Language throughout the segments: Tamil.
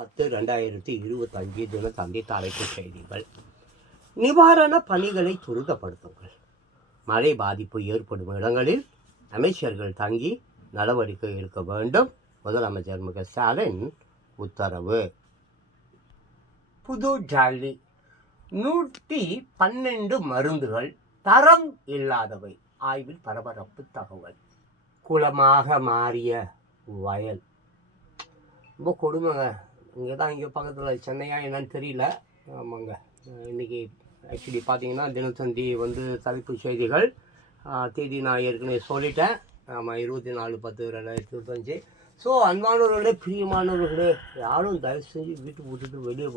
10/2025 தினத்தந்தி தலைப்புச் செய்திகள். நிவாரண பணிகளை துரிதப்படுத்துங்கள். மழை பாதிப்பு ஏற்படும் இடங்களில் அமைச்சர்கள் தங்கி நடவடிக்கை எடுக்க வேண்டும். முதலமைச்சர் மு க ஸ்டாலின் உத்தரவு. புதுடெல்லி 112 மருந்துகள் தரம் இல்லாதவை. ஆய்வில் பரபரப்பு தகவல். குளமாக மாறிய வயல். ரொம்ப கொடுமைங்க. இங்கே தான் இங்கே பக்கத்தில் சென்னையா என்னன்னு தெரியல. ஆமாங்க, இன்றைக்கி ஆக்சுவலி பார்த்தீங்கன்னா தினத்தந்தி தலைப்புச் செய்திகள் தேதி நான் ஏற்கனவே சொல்லிட்டேன். ஆமாம், 24/10/2025. ஸோ அன்பானவர்களே, பிரியமானவர்களே, யாரும் தயவு செஞ்சு வீட்டுக்கு விட்டுட்டு வெளியே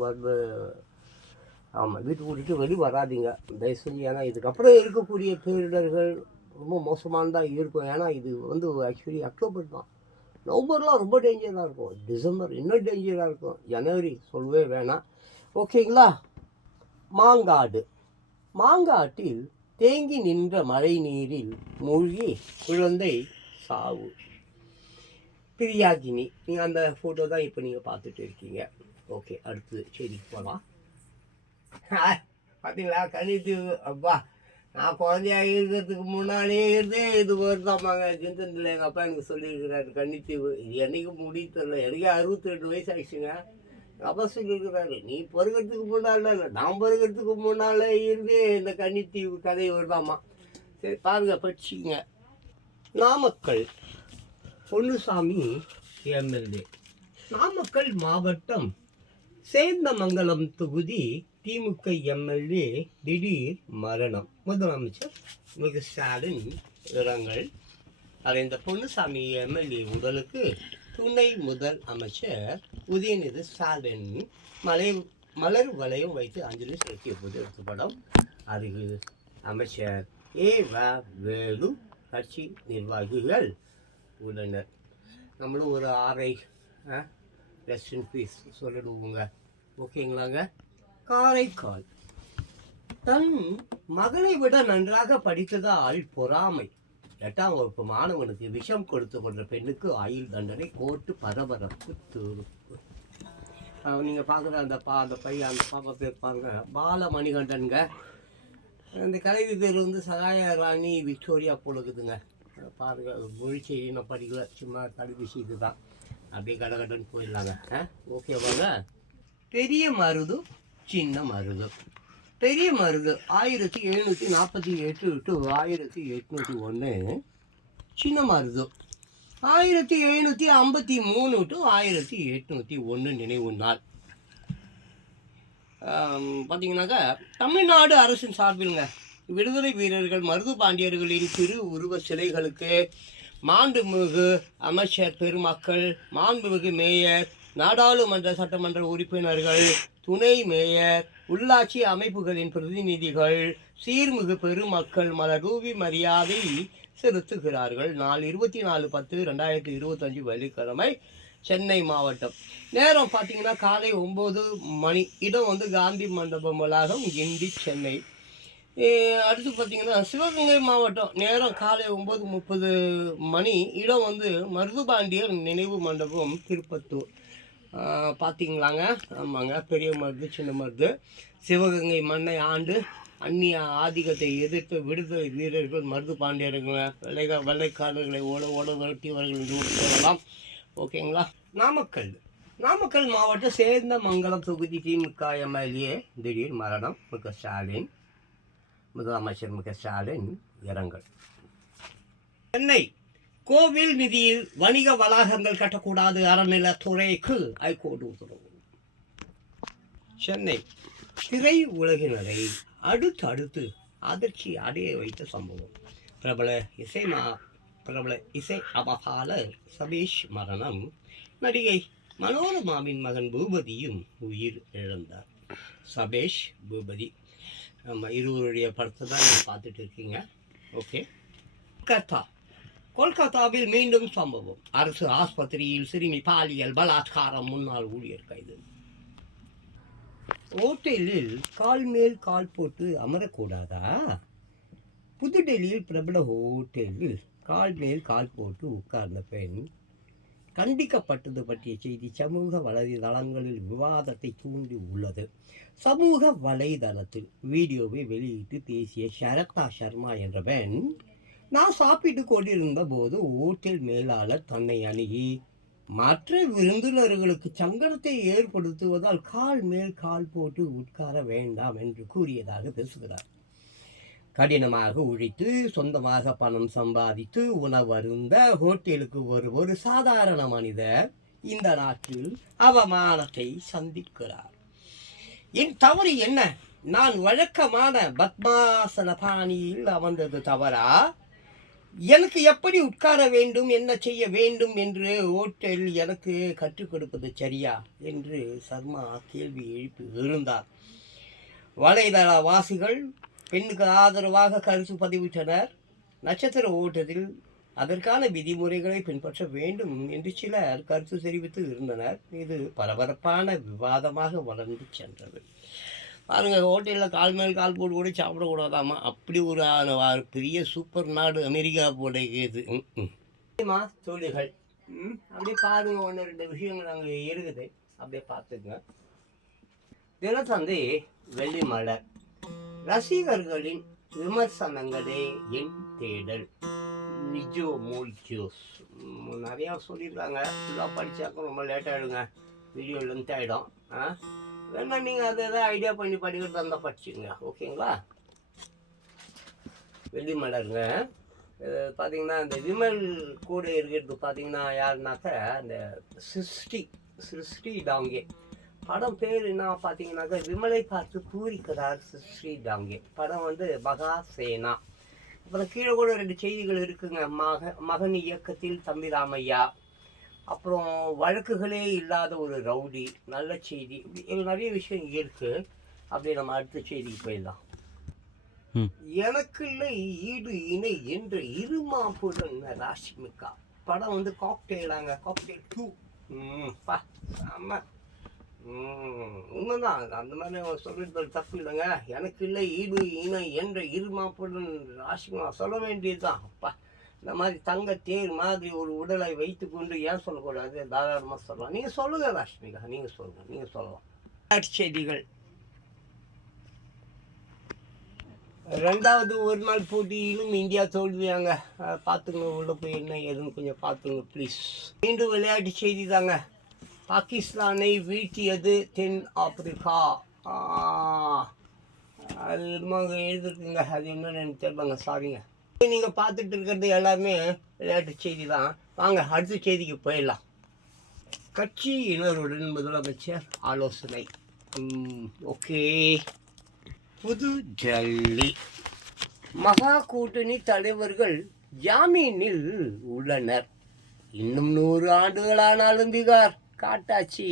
வீட்டுக்கு விட்டுட்டு வெளியே வராதிங்க தயவு செஞ்சு. ஏன்னா இதுக்கப்புறம் இருக்கக்கூடிய பேரிடர்கள் ரொம்ப மோசமானதாக இருக்கும். ஏன்னா இது ஆக்சுவலி அக்டோபர் தான். நவம்பர்லாம் ரொம்ப டேஞ்சராக இருக்கும். டிசம்பர் இன்னும் டேஞ்சராக இருக்கும். ஜனவரி சொல்லவே வேணாம். ஓகேங்களா. மாங்காட்டில் தேங்கி நின்ற மழை நீரில் மூழ்கி குழந்தை சாவு. பிரியாகினி, நீங்கள் அந்த ஃபோட்டோ தான் இப்போ நீங்கள் பார்த்துட்டு இருக்கீங்க. ஓகே, அடுத்து செய்திக்கு போகலாம். பார்த்தீங்களா, கனித்தீவு. அப்பா, நான் குழந்தையாக இருக்கிறதுக்கு முன்னாடியே இருந்து இது வருதாமாங்க. ஜிந்தந்தில் எங்கள் அப்பா எனக்கு சொல்லியிருக்கிறாரு கன்னித்தீவு. இது என்றைக்கு முடித்தல, எனக்கு 62 வயசு ஆயிடுச்சுங்க. எங்கள் அப்பா சொல்லியிருக்கிறாரு, நீ பிறகுறதுக்கு முன்னால் இல்லை, நான் பிறகுறதுக்கு முன்னால் இருந்து இந்த கன்னித்தீவு கதை வருதாமா. சரி பாருங்க, படிச்சிங்க. நாமக்கல் பொன்னுசாமி எம்எல்ஏ. நாமக்கல் மாவட்டம் சேந்தமங்கலம் தொகுதி திமுக எம்எல்ஏ திடீர் மரணம். முதலமைச்சர் மு க ஸ்டாலின் இரங்கல். இந்த பொன்னுசாமி எம்எல்ஏ உடலுக்கு துணை முதல் அமைச்சர் உதயநிதி ஸ்டாலின் மலர் வளையம் வைத்து அஞ்சலி செலுத்திய போது எடுத்த படம். அருகில் அமைச்சர் வேலு, கட்சி நிர்வாகிகள் உள்ளனர். நம்மளும் ஒரு 6 ரெஸ்ட் இன் பீஸ் சொல்லிடுவோங்க. ஓகேங்களாங்க. காரைக்கால். தன் மகளை விட நன்றாக படித்ததால் பொறாமை. 8ஆம் வகுப்பு மாணவனுக்கு விஷம் கொடுத்து கொண்ட பெண்ணுக்கு ஆயுள் தண்டனை. கோர்ட்டு பரபரப்பு தீர்ப்பு. நீங்கள் பார்க்குற அந்த பையன், அந்த பாப்பா பேர் பாருங்க, பாலமணிகண்டனுங்க. இந்த கலைவி பேர் சகாய ராணி விக்டோரியா போலுக்குதுங்க. பாருங்க, மொழி செய்தி நான் படிக்கல, சும்மா தடுப்பூசி இது தான். அப்படியே கடகடன்னு போயிடலாங்க. ஓகேவாங்க. பெரிய மருது சின்ன மருது. பெரிய மருது 1748 to 1801. சின்ன மருது 1753 to 1801 நினைவு நாள். பார்த்தீங்கன்னாக்கா தமிழ்நாடு அரசின் சார்பில்ங்க விடுதலை வீரர்கள் மருது பாண்டியர்களின் திரு உருவ சிலைகளுக்கு மாண்புமிகு அமைச்சர் பெருமக்கள், மாண்புமிகு மேயர், நாடாளுமன்ற சட்டமன்ற உறுப்பினர்கள், துணை மேயர், உள்ளாட்சி அமைப்புகளின் பிரதிநிதிகள், சீர்மிகு பெருமக்கள் மலர் தூவி மரியாதை செலுத்துகிறார்கள். நாள் 24/10/2025 வெள்ளிக்கிழமை, சென்னை மாவட்டம். நேரம் பார்த்தீங்கன்னா காலை 9 மணி. இடம் காந்தி மண்டபம் வளாகம், கிண்டி, சென்னை. அடுத்து பார்த்தீங்கன்னா சிவகங்கை மாவட்டம். நேரம் காலை 9:30 மணி. இடம் மருதுபாண்டியர் நினைவு மண்டபம், திருப்பத்தூர். பார்த்தீங்களாங்க. ஆமாங்க, பெரிய மருது சின்ன மருது. சிவகங்கை மண்ணை ஆண்டு அந்நிய ஆதிக்கத்தை எதிர்த்து விடுதலை வீரர்கள் மருது பாண்டியர்கள் வெள்ளைக்காரர்களை ஓட விரட்டியவர்கள் என்று சொல்லலாம். ஓகேங்களா. நாமக்கல் மாவட்டம் சேந்தமங்கலம் தொகுதி திமுக எம்எல்ஏ திடீர் மரணம். மு க ஸ்டாலின், முதலமைச்சர் மு க ஸ்டாலின் இரங்கல். சென்னை கோவில் நிதியில் வணிக வளாகங்கள் கட்டக்கூடாது, அறநிலைத்துறைக்கு ஹைகோர்ட் உத்தரவு. சென்னை திரை உலகினரை அடுத்து அதிர்ச்சி அடைய வைத்த சம்பவம். பிரபல இசை அபகாலர் சபேஷ் மரணம். நடிகை மனோரமாவின் மகன் பூபதியும் உயிர் இழந்தார். சபேஷ், பூபதி, நம்ம இருவருடைய படத்தை தான் நீங்கள் பார்த்துட்டு இருக்கீங்க. ஓகே. கொல்கத்தாவில் மீண்டும் சம்பவம். அரசு ஆஸ்பத்திரியில் சிறுமி பாலியல் பலாத்காரம். முன்னாள் ஊழியர் கைது. ஓட்டலில் கால் மேல் கால் போட்டு அமரக்கூடாதா? புதுடெல்லியில் பிரபல ஹோட்டலில் கால் மேல் கால் போட்டு உட்கார்ந்த பெண் கண்டிக்கப்பட்டது பற்றிய செய்தி சமூக வலைதளங்களில் விவாதத்தை தூண்டி உள்ளது. சமூக வலைதளத்தில் வீடியோவை வெளியிட்டு பேசிய ஷரதா சர்மா என்ற பெண், நான் சாப்பிட்டு கொண்டிருந்த போது ஓட்டல் மேலாளர் தன்னை அணுகி மற்ற விருந்தினர்களுக்கு சங்கடத்தை ஏற்படுத்துவதால் கால் மேல் கால் போட்டு உட்கார வேண்டாம் என்று கூறியதாக பேசுகிறார். கடினமாக உழைத்து சொந்தமாக பணம் சம்பாதித்து உணவருந்த ஹோட்டலுக்கு ஒரு சாதாரண மனிதர் இந்த நாட்டில் அவமானத்தை சந்திக்கிறார். என் தவறு என்ன? நான் வழக்கமான பத்மாசன பாணியில் அமர்ந்தது தவறா? எனக்கு எப்படி உட்கார வேண்டும், என்ன செய்ய வேண்டும் என்று ஹோட்டல் எனக்கு கற்றுக் கொடுப்பது சரியா என்று சர்மா கேள்வி எழுப்பி இருந்தார். வலைதள வாசிகள் பெண்ணுக்கு ஆதரவாக கருத்து பதிவிட்டனர். நட்சத்திர ஓட்டத்தில் அதற்கான விதிமுறைகளை பின்பற்ற வேண்டும் என்று சிலர் கருத்து தெரிவித்து இருந்தனர். இது பரபரப்பான விவாதமாக வளர்ந்து சென்றது. பாருங்கள், ஹோட்டலில் கால் மேல் கால் போட்டு கூட சாப்பிடக்கூடாதாமா. அப்படி ஒரு பெரிய சூப்பர் நாடு அமெரிக்கா போல இது. தொழில்கள் அப்படியே பாருங்க, 1-2 விஷயங்கள் அங்கே இருக்குது, அப்படியே பார்த்துங்க. தினத்தந்தி வெள்ளி மலர், ரசிகர்களின் விமர்சனங்களே என் தேடல். நிஜோ மோல்கியோஸ் நிறையா சொல்லியிருக்காங்க. ஃபுல்லாக படித்தாக்க ரொம்ப லேட்டாகிடுங்க, வீடியோ லென்த் ஆகிடும். வேணா நீங்கள் அதை எதாவது ஐடியா பண்ணி படிக்கிறது இருந்தால் படிச்சுங்க, ஓகேங்களா. வெள்ளி மலருங்க. பார்த்தீங்கன்னா இந்த விமல் கூட இருக்கிறது பார்த்தீங்கன்னா யாருனாக்க அந்த சிருஷ்டி டாங்கே. படம் பேர் என்ன பார்த்தீங்கன்னாக்கா விமலை பார்த்து பூரிக்கிறார் சிருஷ்டி டாங்கே. படம் வந்து மகாசேனா. அப்புறம் கீழே கூட 2 செய்திகள் இருக்குங்க. மகன் இயக்கத்தில் தம்பி ராமையா. அப்புறம் வழக்குகளே இல்லாத ஒரு ரவுடி, நல்ல செய்தி. இப்படி நிறைய விஷயம் இருக்குது. அப்படியே நம்ம அடுத்த செய்திக்கு போயிடலாம். எனக்கு இல்லை ஈடு இணை என்ற இருமாப்புடன் ராஷ்மிகா. படம் வந்து காக்டெயிலாங்க, காக்டெயில் 2. ஆமா, உண்மைதான். அந்த மாதிரி சொல்லிட்டு தப்பு இல்லைங்க. எனக்கு இல்லை ஈடு இணை என்ற இருமாப்புடன் ராஷ்மிகா சொல்ல வேண்டியதுதான். அப்பா, இந்த மாதிரி தங்க தேர் மாதிரி ஒரு உடலை வைத்து கொண்டு ஏன் சொல்லக்கூடாது? தாராளமாக சொல்லலாம். நீங்கள் சொல்லுங்கள் ராஷ்மிகா, நீங்கள் சொல்லுங்கள், நீங்கள் சொல்லலாம். செய்திகள். 2வது ஒரு நாள் போட்டியிலும் இந்தியா தோல்வியாங்க. பார்த்துங்க, உள்ளே போய் என்ன ஏதுன்னு கொஞ்சம் பார்த்துங்க ப்ளீஸ். மீண்டும் விளையாட்டு செய்தி தாங்க. பாகிஸ்தானை வீழ்த்தியது தென் ஆப்பிரிக்கா. அது என்னங்க எழுதிருக்குங்க, அது என்னன்னு எனக்கு தெரியலங்க, சாரிங்க. நீங்கள் பார்த்துட்டு இருக்கிறது எல்லாமே விளையாட்டு செய்தி தான். வாங்க அடுத்த செய்திக்கு போயிடலாம். கட்சியினருடன் முதலமைச்சர் ஆலோசனை. ஓகே. புதுடெல்லி, மகா கூட்டணி தலைவர்கள் ஜாமீனில் உள்ளனர். இன்னும் 100 ஆண்டுகளானாலும் பீகார் காட்டாட்சி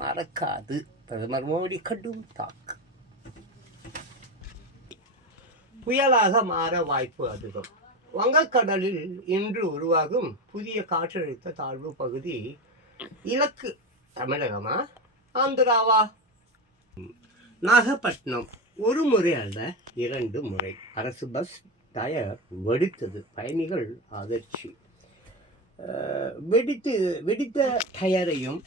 மறக்காது. பிரதமர் மோடி கடும் தாக்கு. புயலாக மாற வாய்ப்பு அதிகம். வங்கக்கடலில் இன்று உருவாகும் புதிய காற்றழுத்த தாழ்வு பகுதி இலக்கு தமிழகமா ஆந்திராவா? நாகப்பட்டினம், ஒரு முறை அல்ல 2 முறை அரசு பஸ் டயர் வெடித்தது. பயணிகள் அதிர்ச்சி. வெடித்த டயரையும்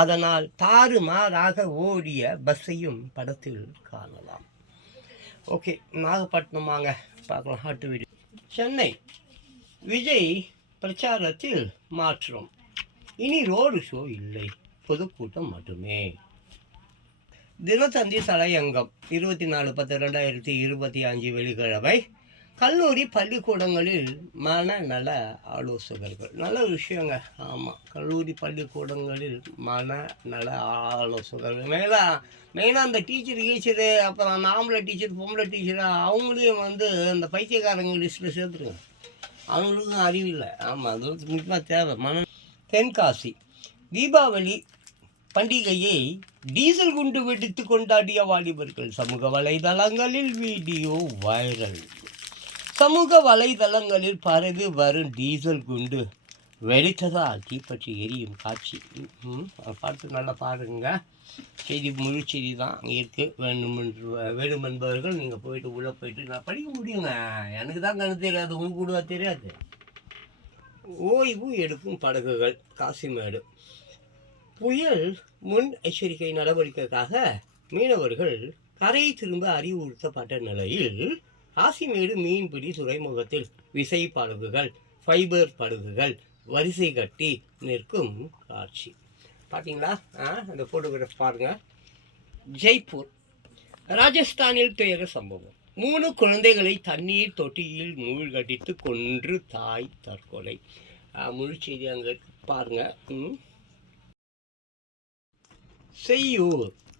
அதனால் தாறுமாறாக ஓடிய பஸ்ஸையும் படத்தில் காணலாம். ஓகே, நாகப்பட்டினம் வாங்க பார்க்கலாம். Hot video. சென்னை, விஜய் பிரச்சாரத்தில் மாற்றம். இனி ரோடு ஷோ இல்லை, பொதுக்கூட்டம் மட்டுமே. தினத்தந்தி தலையங்கம் 24/10/2025 வெள்ளிக்கிழமை. கல்லூரி பள்ளிக்கூடங்களில் மனநல ஆலோசகர்கள். நல்ல விஷயங்க. ஆமாம், கல்லூரி பள்ளிக்கூடங்களில் மனநல ஆலோசகர்கள். மெயினாக அந்த டீச்சரு, அப்புறம் அந்த ஆம்பளை டீச்சர், பொம்பளை டீச்சரு, அவங்களையும் வந்து அந்த பைத்தியக்காரங்க லிஸ்ட்டில் சேர்த்துருங்க. அவங்களுக்கும் அறிவில்லை. ஆமாம், அது முக்கியமாக தேவை. தென்காசி, தீபாவளி பண்டிகையை டீசல் குண்டு வெடித்து கொண்டாடிய வாலிபர்கள். சமூக வலைதளங்களில் வீடியோ வைரல். சமூக வலைதளங்களில் பரவி வரும் டீசல் குண்டு வெடித்ததால் தீப்பற்றி எரியும் காட்சி. பார்த்து நல்லா பாருங்க. செய்தி முழு செய்தி தான் அங்கே இருக்குது. வேணும் என்பவர்கள் நீங்கள் போயிட்டு உள்ளே போயிட்டு நான் படிக்க முடியுங்க. எனக்கு தான் கணக்கு தெரியாது, உங்களுக்கு கூட தெரியாது. ஓய்வு எடுக்கும் படகுகள் காசிமேடு. புயல் முன் எச்சரிக்கை நடவடிக்கைக்காக மீனவர்கள் கரை திரும்ப அறிவுறுத்தப்பட்ட நிலையில் காசிமேடு மீன்பிடி துறைமுகத்தில் விசை படகுகள், ஃபைபர் படகுகள் வரிசை கட்டி நிற்கும் காட்சி பார்த்தீங்களா? அந்த ஃபோட்டோகிராஃப் பாருங்கள். ஜெய்ப்பூர், ராஜஸ்தானில் துயர சம்பவம். 3 குழந்தைகளை தண்ணீர் தொட்டியில் மூழ்கடித்து கொன்று தாய் தற்கொலை. முழு செய்தி அங்கே பாருங்க.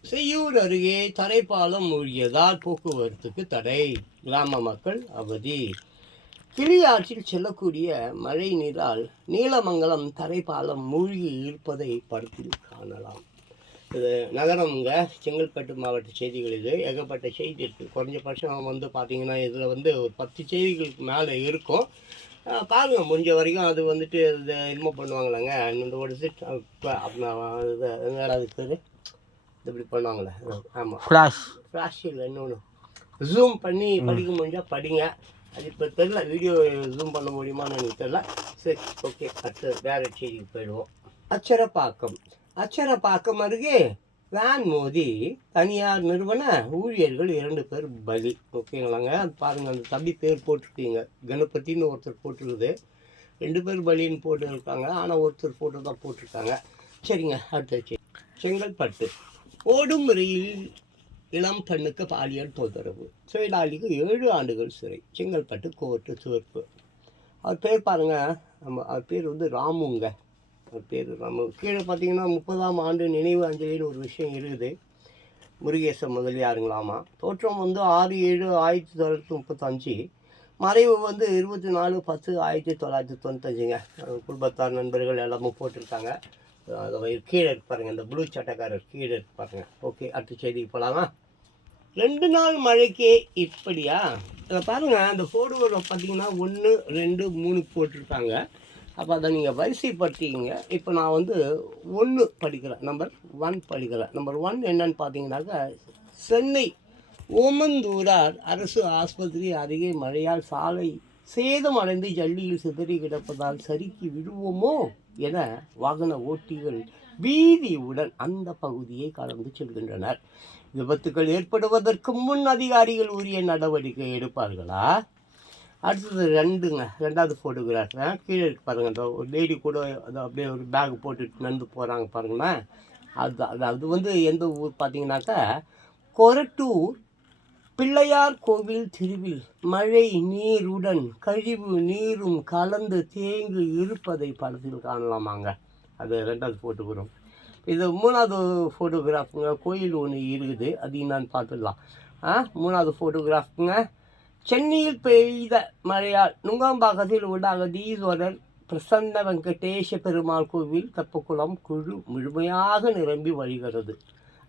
செய்யூர் அருகே தரைப்பாலம் மூழ்கியதால் போக்குவரத்துக்கு தடை, கிராம மக்கள் அவதி. கிளியாற்றில் செல்லக்கூடிய மழை நீரால் நீலமங்கலம் தரைப்பாலம் மூழ்கி இருப்பதை படத்தில் காணலாம். இது நகரம்ங்க, செங்கல்பட்டு மாவட்ட செய்திகள். இது ஏகப்பட்ட செய்தி இருக்குது. குறைஞ்சபட்சம் வந்து பார்த்திங்கன்னா இதில் வந்து ஒரு 10 செய்திகளுக்கு மேலே இருக்கும். பாருங்கள் முடிஞ்ச வரைக்கும். அது வந்துட்டு இது என்னமோ பண்ணுவாங்களாங்க, இந்த ஒரு அதுக்கு பேர் இப்படி பண்ணுவாங்களே, ஆமாம் ஃப்ளாஷ் இல்லை, இன்னொன்று ஜூம் பண்ணி படிக்க முடிஞ்சால் படிங்க. அது இப்போ தெரில, வீடியோ ஜூம் பண்ண முடியுமான்னு எனக்கு தெரில. சரி, ஓகே, அடுத்து வேறு செய்திக்கு போயிடுவோம். அச்சரப்பாக்கம் அருகே வேன் மோதி தனியார் நிறுவன ஊழியர்கள் 2 பேர் பலி. ஓகேங்களாங்க, அது பாருங்கள். அந்த தம்பி பேர் போட்டிருக்கீங்க, கணபதினு ஒருத்தர் போட்டிருக்குது. 2 பேர் பலின்னு போட்டுருக்காங்க, ஆனால் ஒருத்தர் போட்டு தான் போட்டிருக்காங்க. சரிங்க, அடுத்த செங்கல்பட்டு. ஓடும் ரயில் இளம் பெண்ணுக்கு பாலியல் தொந்தரவு, தொழிலாளிக்கு 7 ஆண்டுகள் சிறை. செங்கல்பட்டு கோர்ட்டு தீர்ப்பு. அவர் பேர் பாருங்கள், அவர் பேர் வந்து ராமுங்க. அவர் பேர் ராமு. கீழே பார்த்தீங்கன்னா 30ஆம் ஆண்டு நினைவு அஞ்சலின்னு ஒரு விஷயம் இருக்குது. முருகேச முதலியாருங்களாமா. தோற்றம் வந்து 6/7/1935. மறைவு வந்து 24/10/1995ங்க. குடும்பத்தார் நண்பர்கள் எல்லாமே போட்டிருக்காங்க. அதை கீழே இருக்கு பாருங்கள், இந்த ப்ளூ சட்டைக்காரர் கீழே இருக்கு பாருங்கள். ஓகே, அடுத்த செய்திக்கு போகலாமா? 2 நாள் மழைக்கே இப்படியா? அதை பாருங்கள், அந்த ஃபோட்டோவில் பார்த்தீங்கன்னா 1, 2, 3 போட்டிருக்காங்க. அப்போ அதை நீங்கள் வரிசைப்படுத்திங்க. இப்போ நான் வந்து 1 படிக்கிறேன், நம்பர் 1 படிக்கிறேன். நம்பர் 1 என்னன்னு பார்த்தீங்கன்னாக்கா, சென்னை ஓமந்தூரார் அரசு ஆஸ்பத்திரி அருகே மழையால் சாலை சேதம் அடைந்து ஜல்லியில் சிதறி கிடப்பதால் சறுக்கி விடுவோமோ என வாகன ஓட்டிகள் பீதியுடன் அந்த பகுதியை கடந்து செல்கின்றனர். விபத்துக்கள் ஏற்படுவதற்கு முன் அதிகாரிகள் உரிய நடவடிக்கை எடுப்பார்களா? அடுத்தது 2வது ஃபோட்டோகிராஃப் கீழே இருக்கு பாருங்கள். அந்த ஒரு லேடி கூட அது அப்படியே ஒரு பேக் போட்டுட்டு நடந்து போகிறாங்க பாருங்களேன். அது வந்து எந்த ஊர் பார்த்தீங்கன்னாக்கா, கொரட்டூர் பிள்ளையார் கோவில் தெருவில் மழை நீருடன் கழிவு நீரும் கலந்து தேங்கி இருப்பதை படத்தில் காணலாமாங்க. அது 2வது ஃபோட்டோகிராஃப். இது 3வது ஃபோட்டோகிராஃபுங்க. கோயில் ஒன்று இருக்குது, அது என்னன்னு பார்த்துடலாம். 3வது ஃபோட்டோகிராஃபுங்க. சென்னையில் பெய்த மழையால் நுங்கம்பாக்கத்தில் உள்ள அகதீஸ்வரர் பிரசன்ன வெங்கடேஷ பெருமாள் கோவில் தெப்பக்குளம் குழு முழுமையாக நிரம்பி வழிகிறது.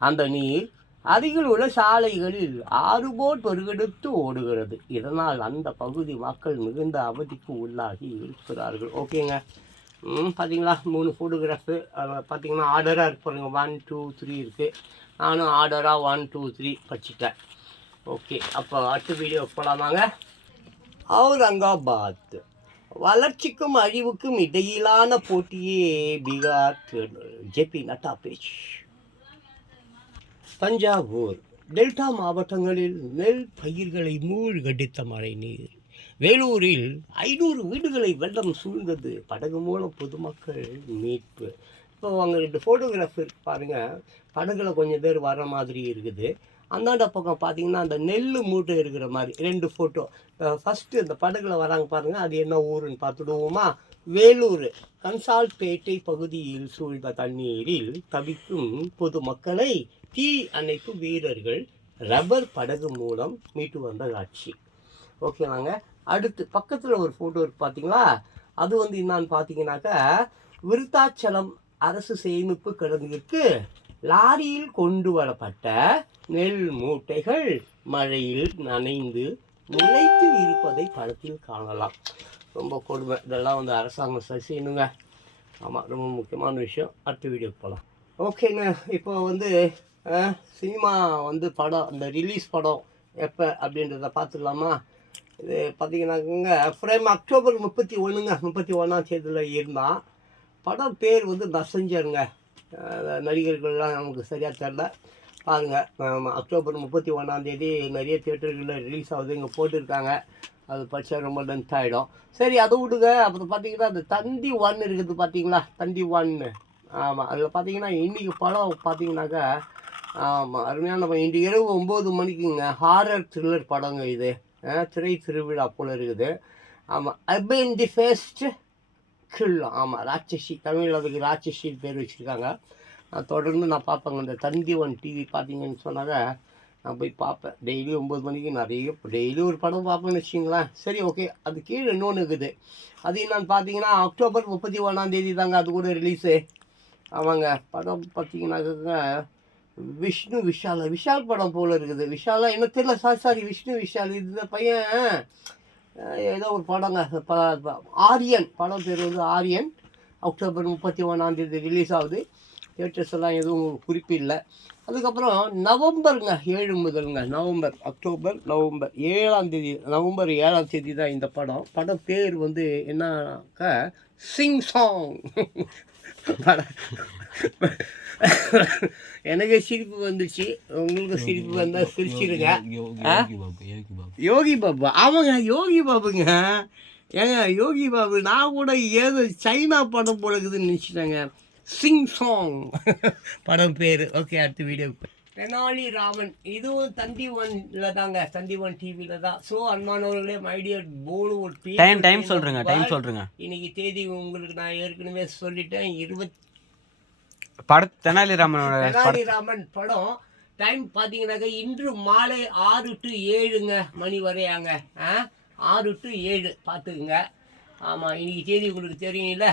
அந்த நீர் அருகில் உள்ள சாலைகளில் 6 போட் பெருகெடுத்து ஓடுகிறது. இதனால் அந்த பகுதி மக்கள் மிகுந்த அவதிக்கு உள்ளாகி இருக்கிறார்கள். ஓகேங்க, பார்த்தீங்களா? 3 ஃபோட்டோகிராஃபு. பார்த்தீங்கன்னா ஆர்டராக இருப்பாருங்க, 1, 2, 3 இருக்குது. நானும் ஆர்டராக 1, 2, 3 படிச்சுட்டேன். ஓகே, அப்போ அடுத்த வீடியோ போகலாமாங்க? அவுரங்காபாத். வளர்ச்சிக்கும் அழிவுக்கும் இடையிலான போட்டியே பீகார் ஜேபி நட்டா பேச்சு. தஞ்சாவூர் டெல்டா மாவட்டங்களில் நெல் பயிர்களை மூழ்கடித்த மழை நீர். வேலூரில் 500 வீடுகளை வெள்ளம் சூழ்ந்தது. படகு மூலம் பொதுமக்கள் மீட்பு. இப்போ அவங்க 2 ஃபோட்டோகிராஃப் பாருங்கள். படகுல கொஞ்சம் பேர் வர மாதிரி இருக்குது. அந்தாண்ட பக்கம் பார்த்தீங்கன்னா அந்த நெல் மூட்டை இருக்கிற மாதிரி 2 ஃபோட்டோ. ஃபஸ்ட்டு இந்த படகுல வராங்க பாருங்கள், அது என்ன ஊருன்னு பார்த்துடுவோமா? வேலூர் கன்சால்பேட்டை பகுதியில் சூழ்ந்த தண்ணீரில் தவிக்கும் பொதுமக்களை தீ அணைப்பு வீரர்கள் ரப்பர் படகு மூலம் மீட்டு வந்த காட்சி. ஓகேவாங்க. அடுத்து பக்கத்தில் ஒரு ஃபோட்டோ இருக்கு பார்த்தீங்களா? அது வந்து என்னான்னு பார்த்தீங்கன்னாக்கா, விருத்தாச்சலம் அரசு சேமிப்பு கிடங்கிற்கு லாரியில் கொண்டு வரப்பட்ட நெல் மூட்டைகள் மழையில் நனைந்து நிலைத்து இருப்பதை படத்தில் காணலாம். ரொம்ப கொடுமை. இதெல்லாம் வந்து அரசாங்கம் சரி செய்யணுங்க. ஆமாம், ரொம்ப முக்கியமான விஷயம். அடுத்த வீடியோக்கு போகலாம். ஓகேங்க, இப்போ வந்து சினிமா வந்து படம், அந்த ரிலீஸ் படம் எப்போ அப்படின்றத பார்த்துக்கலாமா? இது பார்த்தீங்கன்னாக்குங்க ஃப்ரேம் அக்டோபர் 31ங்க 31ஆம் தேதியில் இருந்தான். படம் பேர் வந்து மெசஞ்சருங்க. நடிகர்கள்லாம் நமக்கு சரியாக தெரில. பாருங்கள், அக்டோபர் 31ஆம் தேதி நிறைய தியேட்டர்களில் ரிலீஸ் ஆகுது. இங்கே போட்டிருக்காங்க. அது படித்தா ரொம்ப லென்த் ஆகிடும். சரி, அதை விடுங்க. அப்புறம் பார்த்தீங்கன்னா அந்த தந்தி 1 இருக்குது பார்த்தீங்களா, தந்தி 1. ஆமாம், அதில் பார்த்தீங்கன்னா இன்றைக்கி படம் பார்த்தீங்கன்னாக்கா, ஆமாம், அருமையான இன்று இரவு 9 மணிக்குங்க ஹாரர் த்ரில்லர் படங்க இது. திரை திருவிழா போல் இருக்குது. ஆமாம், அபென் தி ஃபர்ஸ்ட் கில். ஆமாம், ராட்சசி. தமிழில் அதுக்கு ராட்சசி பேர் வச்சுருக்காங்க. தொடர்ந்து நான் பார்ப்பேங்க. இந்த தந்தி 1 டிவி பார்த்தீங்கன்னு சொன்னாக்க நான் போய் பார்ப்பேன். டெய்லி 9 மணிக்கு நிறைய டெய்லி ஒரு படம் பார்ப்பேன்னு வச்சிங்களேன். சரி, ஓகே. அது கீழே இன்னொன்று இருக்குது. அது என்னன்னு பார்த்தீங்கன்னா அக்டோபர் 31ஆம் தேதி தாங்க அது கூட ரிலீஸு. ஆமாங்க, படம் பார்த்தீங்கன்னாக்க விஷ்ணு விஷால் படம் போல் இருக்குது. விஷாலா என்ன தெரியல, சாரி விஷ்ணு விஷால். இந்த பையன் ஏதோ ஒரு படங்க, ஆரியன். படம் பேர் வந்து ஆரியன். அக்டோபர் 31ஆம் தேதி ரிலீஸ் ஆகுது. தியேட்டர்ஸ் எல்லாம் எதுவும் குறிப்பு இல்லை. அதுக்கப்புறம் நவம்பருங்க 7 முதலுங்க. அக்டோபர் நவம்பர் 7ஆம் தேதி, நவம்பர் 7ஆம் தேதி தான் இந்த படம். படம் பேர் வந்து என்னக்கா சிங் சாங். எனக்கு சிரிப்பு வந்துச்சு, உங்களுக்கு சிரிப்பு வந்தால் சிரிச்சிடுங்க. யோகி பாபு. ஆமாங்க, யோகி பாபுங்க. ஏங்க யோகி பாபு, நான் கூட ஏதோ சைனா படம் போல இருக்குதுன்னு நினச்சிட்டேங்க. சிங் சாங் படம் பேர். ஓகே, அடுத்த வீடியோ. தெனாலி ராமன், இதுவும் தந்தி 1ல தாங்க, தந்தி 1 டிவியில் தான். ஸோ அன்பானவர்களே, மைடியர் போலிவுட் டைம் சொல்கிறேங்க. இன்னைக்கு தேதி உங்களுக்கு நான் ஏற்கனவே சொல்லிட்டேன். தெனாலி ராமன் படம் டைம் பார்த்தீங்கன்னாக்க இன்று மாலை 6 to 7ங்க மணி வரையாங்க. 6 to 7 பார்த்துக்குங்க. ஆமாம், இன்றைக்கி தேதி உங்களுக்கு தெரியும்ல.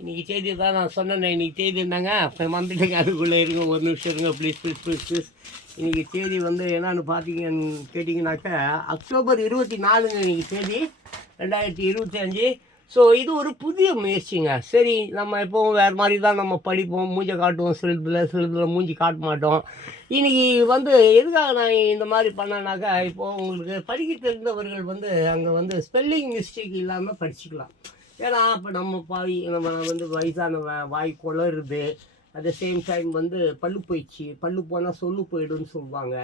இன்றைக்கி தேதி தான் நான் சொன்னேன். இன்றைக்கி தேதி இருந்தாங்க, அப்போ வந்துட்டுங்க. அதுக்குள்ளே இருங்க, ஒரு நிமிஷம் இருங்க ப்ளீஸ். இன்றைக்கி தேதி வந்து என்னன்னு பார்த்தீங்கன்னு கேட்டிங்கனாக்கா அக்டோபர் 24ங்க இன்றைக்கி தேதி 2025. ஸோ இது ஒரு புதிய முயற்சிங்க. சரி, நம்ம எப்போவும் வேறு மாதிரி தான் நம்ம படிப்போம், மூஞ்சை காட்டுவோம். சிலதில் மூஞ்சி காட்ட மாட்டோம். இன்றைக்கி வந்து எதுக்காக நான் இந்த மாதிரி பண்ணேன்னாக்கா, இப்போது உங்களுக்கு படிக்க தெரிந்தவர்கள் வந்து அங்கே வந்து ஸ்பெல்லிங் மிஸ்டேக் இல்லாமல் படிச்சுக்கலாம். ஏன்னா இப்போ நம்ம வந்து வயசான வாய் குளருது. அட் த சேம் டைம் வந்து பல்லு போயிடுச்சு. பல்லு போனால் சொல்லு போயிடும்னு சொல்லுவாங்க.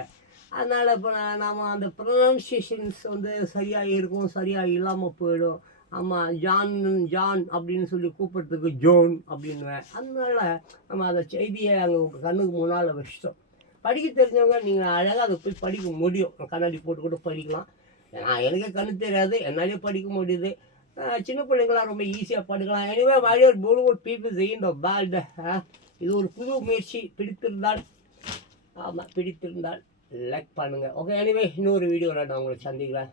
அதனால் இப்போ நம்ம அந்த ப்ரொனன்சியேஷன்ஸ் வந்து சரியாக இருக்கும், சரியாக இல்லாமல் போயிடும். ஆமாம், ஜான் அப்படின்னு சொல்லி கூப்பிட்றதுக்கு ஜோன் அப்படின்வேன். அதனால நம்ம அந்த செய்தியை அங்கே உங்கள் கண்ணுக்கு முன்னால் வச்சிட்டோம். படிக்க தெரிஞ்சவங்க நீங்கள் அழகாக அதை போய் படிக்க முடியும். கண்ணாடி போட்டு கூட படிக்கலாம். எனக்கே கண்ணு தெரியாது, என்னாலே படிக்க முடியுது. சின்ன பிள்ளைங்களாம் ரொம்ப ஈஸியாக படிக்கலாம். Anyway my dear Bollywood peoples in the world, இது ஒரு புது முயற்சி. பிடித்திருந்தால் லைக் பண்ணுங்கள். ஓகே, எனிவே இன்னொரு வீடியோவில் நான் உங்களை சந்திக்கிறேன்.